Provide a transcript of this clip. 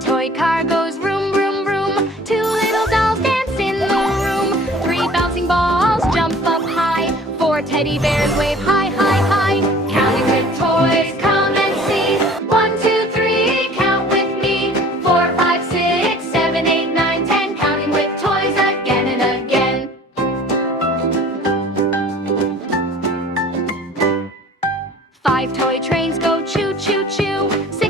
toy car goes vroom, vroom, vroom. Two little dolls dance in the room. Three bouncing balls jump up high. Four teddy bears wave high, high, high. Counting with toys, come and see. 1, 2, 3, count with me. 4, 5, 6, 7, 8, 9, 10. Counting with toys again and again. 5 toy trains go choo, choo, choo. 6